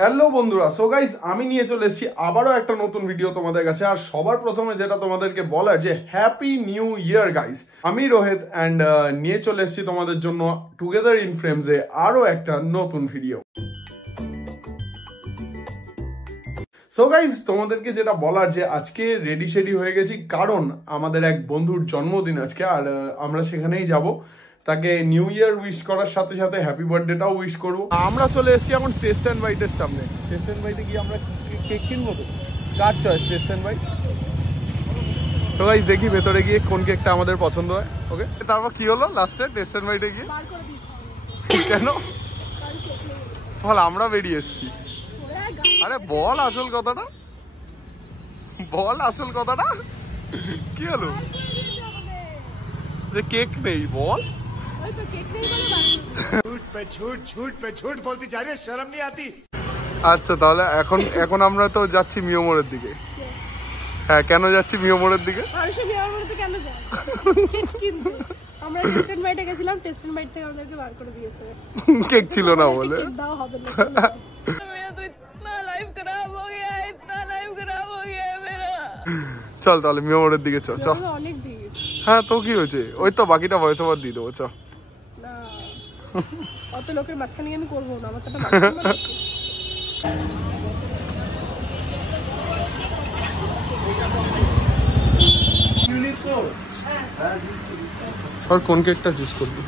Hello বন্ধুরা, so guys আমি নিয়ে চলে এসেছি আবারও একটা নতুন ভিডিও তোমাদের কাছে। আর সবার প্রথমে যেটা তোমাদেরকে বলার যে হ্যাপি নিউ ইয়ার গাইস। আমি রোহিত অ্যান্ড নিয়ে চলে এসেছি তোমাদের জন্য টুগেদার ইন ফ্রেমসে আরও একটা নতুন ভিডিও। সো গাইস তোমাদেরকে যেটা বলার যে আজকে রেডি শেডি হয়ে গেছি, কারণ আমাদের এক বন্ধুর জন্মদিন আজকে, আর আমরা সেখানেই যাব। তাকে নিউ ইয়ার উইশ করার সাথে সাথে হ্যাপি বার্থডেটাও উইশ করবো। আমরা চলে এসেছি এখন টেস্ট অ্যান্ড বাইটের সামনে। টেস্ট অ্যান্ড বাইটে গিয়ে আমরা কেক কিনবো। তো কার choice? Taste and bite. So guys দেখি ভেতরে গিয়ে কোন কেকটা আমাদের পছন্দ হয়। ওকে, তারপর কি হলো লাস্টে টেস্ট অ্যান্ড বাইটে গিয়ে? কেন? বল, আমরা বেরিয়ে এসেছি। আরে বল আসল কথাটা, বল আসল কথাটা কি হলো? যে কেক নেই, বল। আচ্ছা তাহলে এখন আমরা তো যাচ্ছি মিও মোড়ের দিকে। হ্যাঁ, কেন যাচ্ছি মিও মোড়ের দিকে? কেক ছিল না বলে। চল তাহলে মিও মোড়ের দিকে চল। চল। হ্যাঁ তো কি হয়েছে, ওই তো বাকিটা ভয়েস ওভার দিয়ে দেবো। চল। অত লোকের মাঝখানে আমি করবো না, আমার তো কোন কেকটা চুজ করবি?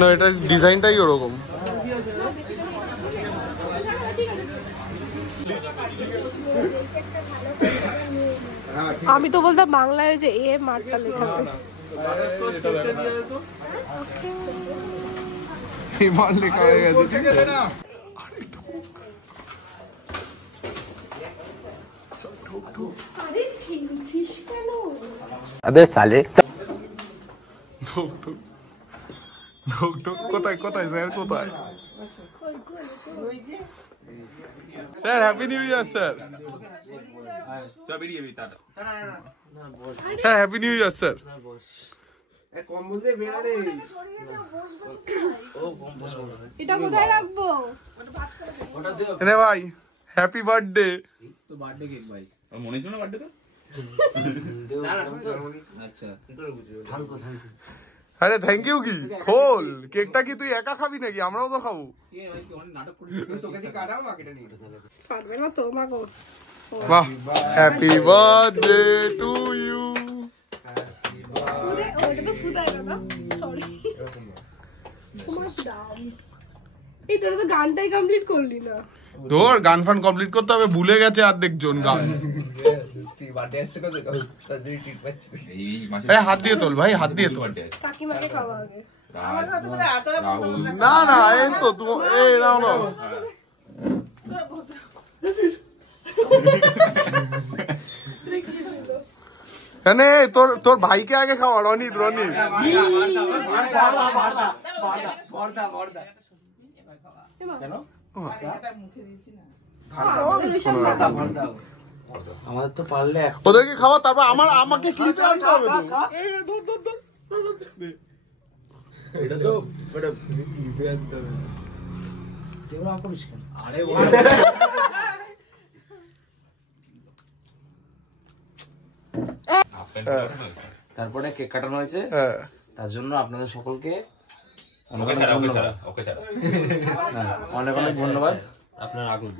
না, এটা ডিজাইনটাই ওরকম। আমি তো বলতাম বাংলায় যে এ মারটা লেখা লেখা হয়ে গেছে, ঠিক আছে না? अबे साले কোথায় কোথায় স্যার, কোথায় sir? Happy new year sir. Sir happy new year sir. এটা কোথায় রাখবো? রে ভাই, হ্যাপি বার্থডে। তো বার্থডে কেক ভাই, মনে ছিল না বার্থডে তো? আচ্ছা, আরে থ্যাংক ইউ কি? খোল কেকটা। কি তুই একা খাবি নাকি? আমরাও তো খাবো। পারবে না তো মা গো। বাহ, হ্যাপি বার্থডে টু ইউ। ওটা তো ফুটাই না, সরি। এই তোরা তো গানটাই কমপ্লিট করলি না। তোর গান ফান কমপ্লিট করতে হবে, ভুলে গেছে অর্ধেক জন গান। হাত দিয়ে তোল ভাই, হাত দিয়ে তোল। কাকিমাকে খাওয়া আগে। না না, এই তো তুমি এই নাও নাও। এনে তোর ভাইকে আগে খাওয়া। রনিত রনিত আমাদের তো পারলে ওদেরকে খাওয়া, তারপর আমাকে ক্লিপে আনতে হবে তো। এটা তো বড় ক্লিপে আনতে হবে। তোরা করিস কেন? আরে তারপরে কেক কাটানো হয়েছে, তার জন্য আপনাদের সকলকে অনেক অনেক ধন্যবাদ। আপনারা আগুন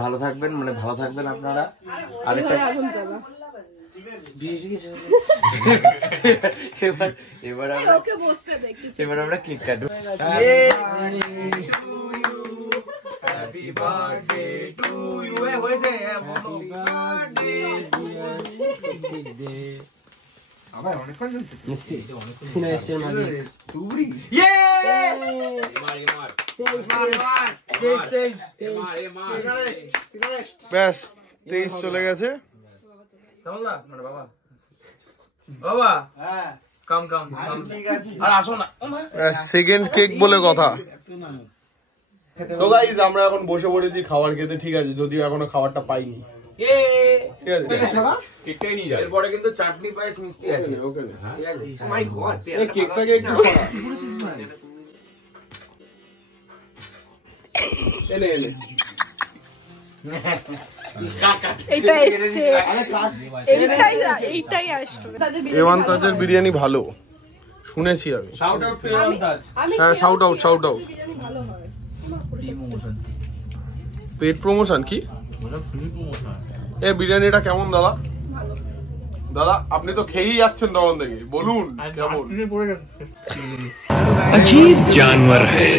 ভালো থাকবেন, মানে ভালো থাকবেন আপনারা। আরেকটা এবার আমরা কেক কাটবো। Happy birthday to you. হয়েছে আবার অনেকক্ষণ চলছে। সিনেস্টের মাঝে তুবড়ি ইয়ে মার মার ব্যাস 23 চলে গেছে। সামলা মানে বাবা বাবা। হ্যাঁ আর আসো না সেকেন্ড কেক বলে কথা। তো গাইস আমরা এখন বসে পড়েছি খাবার খেতে, ঠিক আছে, যদিও এখনো খাবারটা পাইনি। ঠিক আছে, কেকটাই নিয়ে যাও। এরপরে কিন্তু চাটনি পায়েস মিষ্টি আছে ওখানে। ঠিক আছে। ও মাই গড, এই কেকটাকে একটু সরা। এনে এনে এওয়ান তাজের বিরিয়ানি ভালো শুনেছি আমি। Shout out to A one Taj. হ্যাঁ, shout out, shout out. Paid promotion কি? এ বিরিয়ানিটা কেমন দাদা? দাদা আপনি তো খেয়েই যাচ্ছেন তখন থেকে, বলুন কেমন? अजीब जानवर है,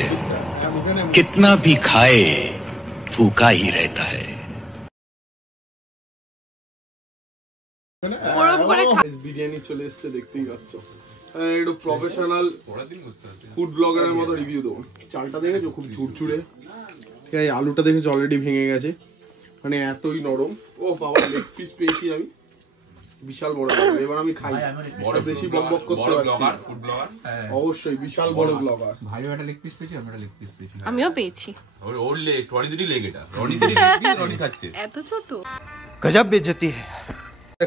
कितना भी खाए भूखा ही रहता है। বিরিয়ানি চলে এসছে, দেখতেই পাচ্ছ। একটু প্রফেশনাল ফুড ব্লগারের মতো রিভিউ দেবো। চালটা দেখেছো খুব ঝুরঝুরে, ঠিক আছে, আলুটা দেখেছো অলরেডি ভেঙে গেছে, মানে এতই নরম। ও বাবা, লেগ পিস পেয়েছি আমি, বিশাল বড়। এবার আমি খাই, বেশি বকবক করতে পারছি না। অবশ্যই বিশাল বড় ব্লগার। ভাইও একটা লেগ পিস পেয়েছি, আমরা একটা লেগ পিস পেয়েছি। আমিও পেয়েছি। ওর লেগ, রনি দুটি লেগ, এটা রনি দুটি লেগ, রনি খাচ্ছে। এত ছোট गजब बेइज्जती है।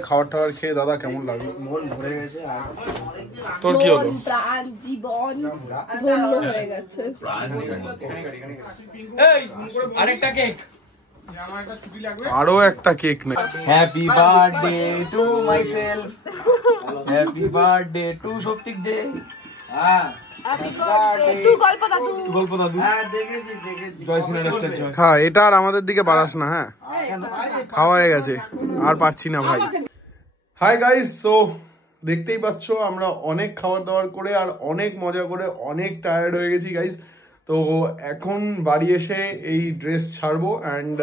খাবার টাবার খেয়ে দাদা কেমন লাগলো? মন ভরে গেছে। আর তোর কি হলো? প্রাণ জীবন ধন্য হয়ে গেছে। এই আরেকটা কেক। আরো একটা কেক নেই। Happy birthday to myself, happy birthday to Souptik De. হ্যাঁ, গল্প দাদু। হ্যাঁ দেখেছি দেখেছি। জয় সিনেমাস্টার জয়। খা, এটা আর আমাদের দিকে বাড়াস না। হ্যাঁ, খাওয়া হয়ে গেছে, আর পারছি না ভাই। হাই গাইস, সো দেখতেই পাচ্ছ আমরা অনেক খাবার দাবার করে আর অনেক মজা করে অনেক টায়ার্ড হয়ে গেছি গাইস। তো এখন বাড়ি এসে এই ড্রেস ছাড়বো অ্যান্ড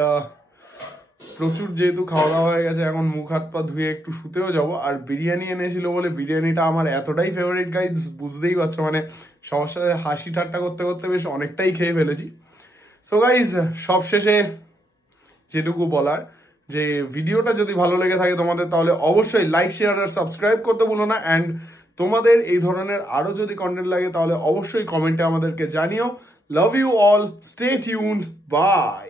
প্রচুর যেহেতু খাওয়া দাওয়া হয়ে গেছে, এখন মুখ হাত পা ধুয়ে একটু শুতেও যাবো। আর বিরিয়ানি এনেছিল বলে বিরিয়ানিটা আমার এতটাই ফেভারিট গাইস, বুঝতেই পারছো, মানে সবার সাথে হাসি ঠাট্টা করতে করতে বেশ অনেকটাই খেয়ে ফেলেছি। সো গাইস, সবশেষে যেটুকু বলার, যে ভিডিওটা যদি ভালো লেগে থাকে তোমাদের, তাহলে অবশ্যই লাইক, শেয়ার আর সাবস্ক্রাইব করতে ভুলো না। অ্যান্ড তোমাদের এই ধরনের আরো যদি কন্টেন্ট লাগে তাহলে অবশ্যই কমেন্টে আমাদেরকে জানিও। Love you all, stay tuned, by.